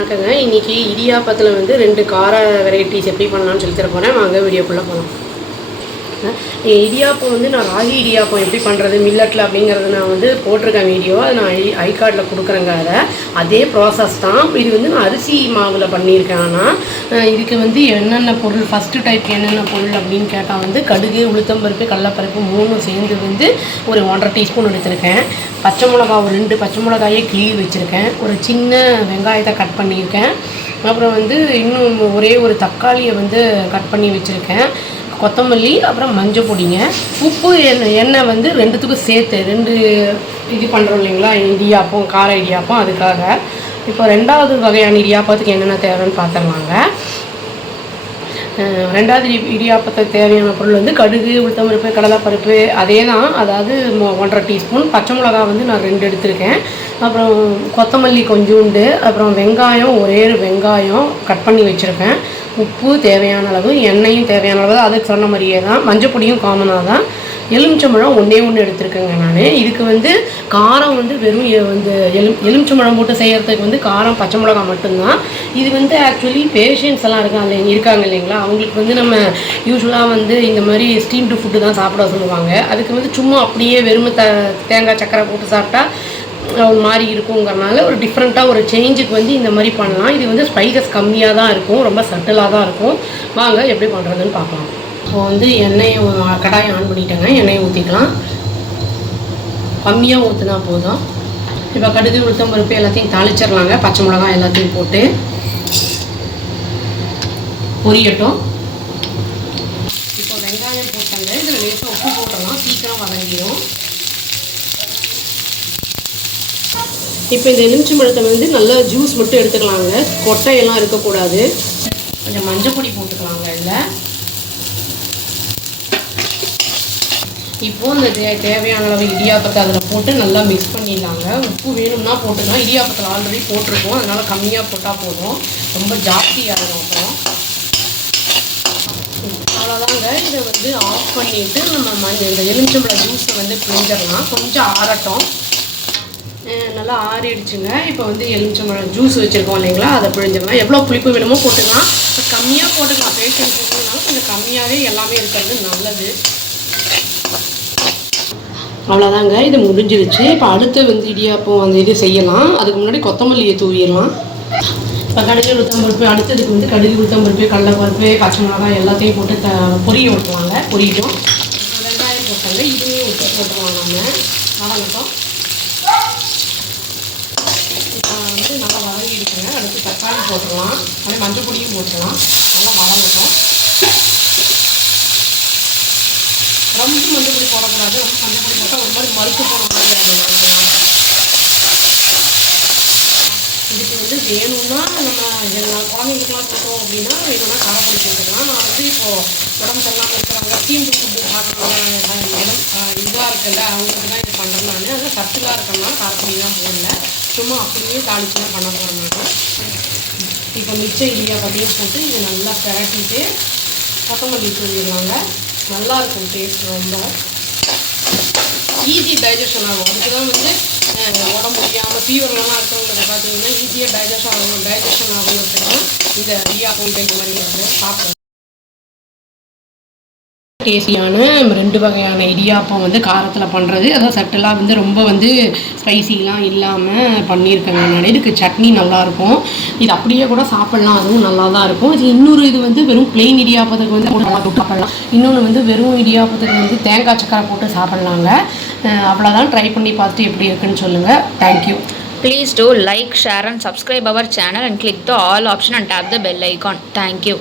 வணக்கங்க. இன்றைக்கி இடியாப்பத்தில் வந்து 2 கார வெரைட்டிஸ் எப்படி பண்ணலாம்னு சொல்லி தர போகிறேன். வாங்க வீடியோக்குள்ளே போகலாம். இடியாப்பம் வந்து நான் ராகி இடியாப்பம் எப்படி பண்ணுறது மில்லட்டில் அப்படிங்கிறது நான் வந்து போட்டிருக்கேன் வீடியோ. அது நான் ஐ கார்டில் கொடுக்குறேங்க. அதே ப்ராசஸ் தான். இது வந்து நான் அரிசி மாவில் பண்ணியிருக்கேன். ஆனால் இதுக்கு வந்து என்னென்ன பொருள், ஃபஸ்ட்டு டைப் என்னென்ன பொருள் அப்படின்னு கேட்டால் வந்து கடுகு, உளுத்தம்பருப்பு, கடலைப்பருப்பு 3 சேர்ந்து வந்து ஒரு 1.5 டீஸ்பூன் எடுத்திருக்கேன். பச்சை மிளகா ஒரு 2 பச்சை மிளகாயை கிள்ளி வச்சுருக்கேன். ஒரு சின்ன வெங்காயத்தை கட் பண்ணியிருக்கேன். அப்புறம் வந்து இன்னும் ஒரே ஒரு தக்காளியை வந்து கட் பண்ணி வச்சுருக்கேன். கொத்தமல்லி, அப்புறம் மஞ்சள் பொடிங்க, உப்பு, எண்ணெய் வந்து 2த்துக்கும் சேர்த்து 2 இது பண்ணுறோம் இல்லைங்களா, இடியாப்பம், கார இடியாப்பம். அதுக்காக இப்போ 2வது வகையான இடியாப்பத்துக்கு என்னென்ன தேவைன்னு பார்த்துடலாங்க. 2வது இடியாப்பத்துக்கு தேவையான பொருள் வந்து கடுகு, உளுத்தம்பருப்பு, கடலைப்பருப்பு அதே தான். அதாவது 1.5 டீஸ்பூன். பச்சை மிளகா வந்து நான் 2 எடுத்திருக்கேன். அப்புறம் கொத்தமல்லி கொஞ்சோண்டு, அப்புறம் வெங்காயம் ஒரே ஒரு வெங்காயம் கட் பண்ணி வச்சுருக்கேன். உப்பு தேவையான அளவு, எண்ணெயும் தேவையான அளவு, அதுக்கு சொன்ன மாதிரியே தான். மஞ்சள் பொடியும் காமனாக தான். எலுமிச்சம்பழம் ஒன்றே எடுத்திருக்கேங்க நான். இதுக்கு வந்து காரம் வந்து வெறும் வந்து எலுமிச்சம்பழம் போட்டு செய்கிறதுக்கு வந்து காரம் பச்சை மிளகா மட்டும்தான். இது வந்து ஆக்சுவலி பேஷண்ட்ஸ் எல்லாம் இருக்காங்க இல்லைங்களா, அவங்களுக்கு வந்து நம்ம யூஸ்வலாக வந்து இந்த மாதிரி ஸ்டீம்டு ஃபுட்டு தான் சாப்பிட சொல்லுவாங்க. அதுக்கு வந்து சும்மா அப்படியே வெறும் தேங்காய் சக்கரை போட்டு சாப்பிட்டா ஒரு மாதிரி இருக்குங்கிறனால ஒரு டிஃப்ரெண்ட்டாக ஒரு சேஞ்சுக்கு வந்து இந்த மாதிரி பண்ணலாம். இது வந்து ஸ்பைசஸ் கம்மியாக தான் இருக்கும், ரொம்ப சட்டிலாக தான் இருக்கும். வாங்க எப்படி பண்ணுறதுன்னு பார்க்கலாம். இப்போ வந்து எண்ணெயை கடாயை ஆன் பண்ணிட்டேங்க. எண்ணெயை ஊற்றிக்கலாம். கம்மியாக ஊற்றினா போதும். இப்போ கடுகு, உளுத்தம்பருப்பு எல்லாத்தையும் தாளிச்சிடலாங்க. பச்சை மிளகாய் எல்லாத்தையும் போட்டு பொரியட்டும். இப்போ வெங்காயம் போட்டாங்க. இதில் லேசாக உப்பு போட்டலாம், சீக்கிரம் வதங்கிடும். இப்போ இந்த எலுமிச்சம்பழத்தை வந்து நல்லா ஜூஸ் மட்டும் எடுத்துக்கலாங்க, கொட்டையெல்லாம் இருக்கக்கூடாது. கொஞ்சம் மஞ்சள் பொடி போட்டுக்கலாங்க. இல்லை இப்போது இந்த தேவையான அளவு இடியாப்பத்தை அதில் போட்டு நல்லா மிக்ஸ் பண்ணிடலாங்க. உப்பு வேணும்னா போட்டுக்கலாம். இடியாப்பத்தில் ஆல்ரெடி போட்டிருக்கோம், அதனால் கம்மியாக போட்டால் போதும், ரொம்ப ஜாஸ்தியாகிடும். அப்புறம் அவ்வளோதாங்க. இதை வந்து ஆஃப் பண்ணிவிட்டு நம்ம இந்த எலுமிச்சம்பழ ஜூஸை வந்து பிழிஞ்சிடலாம். கொஞ்சம் ஆறட்டும். நல்லா ஆறிடுச்சுங்க. இப்போ வந்து எலுமிச்சம்பழம் ஜூஸ் வச்சுருக்கோம் இல்லைங்களா, அதை பிழிஞ்சிடலாம். எவ்வளோ புளிப்பு வேணுமோ போட்டுக்கலாம். இப்போ கம்மியாக போட்டுக்கலாம். பேஷண்ட் இருக்கிறதுனால கொஞ்சம் கம்மியாகவே எல்லாமே இருக்கிறது நல்லது. அவ்வளோதாங்க, இது முடிஞ்சிருச்சு. இப்போ அடுத்து வந்து இடியாப்பம் அந்த இது செய்யலாம். அதுக்கு முன்னாடி கொத்தமல்லியை தூவிடலாம். இப்போ கடுகு, உளுத்தம்பருப்பு, அடுத்ததுக்கு வந்து கடுகு, உளுத்தம்பருப்பு, கடலைப்பருப்பு, பச்சை மிளகாய் எல்லாத்தையும் போட்டு பொரிய விட்டுருவாங்க. பொரியட்டும். வெங்காயம் போட்டாங்க, இதுவே போட்டுருவாங்க. நம்ம வதங்கட்டும். இப்போ வந்து நல்லா வதங்கிடுச்சுங்க. அடுத்து தக்காளி போட்டுடலாம். அப்படியே மஞ்சள் பொடியும் போட்டுடலாம். நல்லா வதங்கட்டும். ரொம்ப மஞ்சள் பொடி போடக்கூடாது. ரொம்ப மஞ்சள் பொடி போட்டால் ஒரு மாதிரி மறுத்து போட மாதிரி ஆகிடும். இதுக்கு வந்து வேணும்னா நம்ம குழந்தைங்களுக்குலாம் போட்டோம் அப்படின்னா வேணும்னா காரப்பொடி போட்டுக்கலாம். நான் வந்து இப்போது உடம்பு சரியில்லாமல் இருக்கிறவங்க ஸ்டீம்டு ஃபுட்டு சாப்பிட்றவங்க இதாக இருக்குல்ல, அவங்களுக்கு தான் இது பண்ணுறேன் நான். அதனால் சத்துலாக இருக்கேன்னா காரப்பொடிலாம் போடல, சும்மா அப்படியே தாளிச்சுலாம் பண்ண போகிறேன் நான். இப்போ மிச்ச இடியாப்பத்தையும் போட்டு இதை நல்லா பிரட்டிட்டு கொத்தமல்லி தூவிடலாங்க. நல்லாயிருக்கும் டேஸ்ட். ரொம்ப ஈஸி டைஜஷன் ஆகும். அதுக்கு தான் வந்து உடம்பு முடியாமல் ஃபீவர்லாம் இருக்கிறவங்களுக்கு பார்த்தீங்கன்னா ஈஸியாக டைஜஷன் ஆகுங்கிறதுக்கு தான் இந்த இடியாப்பம் இந்த மாதிரி சாப்பிடுவோம். டேஸ்டியான 2 வகையான இடியாப்பம் வந்து காரத்தில் பண்ணுறது, அதான் சட்டெல்லாம் வந்து ரொம்ப வந்து ஸ்பைசிலாம் இல்லாமல் பண்ணியிருக்கேங்க நான். இதுக்கு சட்னி நல்லாயிருக்கும். இது அப்படியே கூட சாப்பிட்லாம், அதுவும் நல்லா தான் இருக்கும். இது இன்னொரு இது வந்து வெறும் பிளெயின் இடியாப்பத்துக்கு வந்து சாப்பிட்லாம். இன்னொன்று வந்து வெறும் இடியாப்பத்துக்கு வந்து தேங்காய் சக்கரை போட்டு சாப்பிட்லாங்க. அவ்வளோதான். ட்ரை பண்ணி பார்த்துட்டு எப்படி இருக்குன்னு சொல்லுங்கள். Thank you. Please do like, share and subscribe our channel and click the all option and tap the bell icon. Thank you.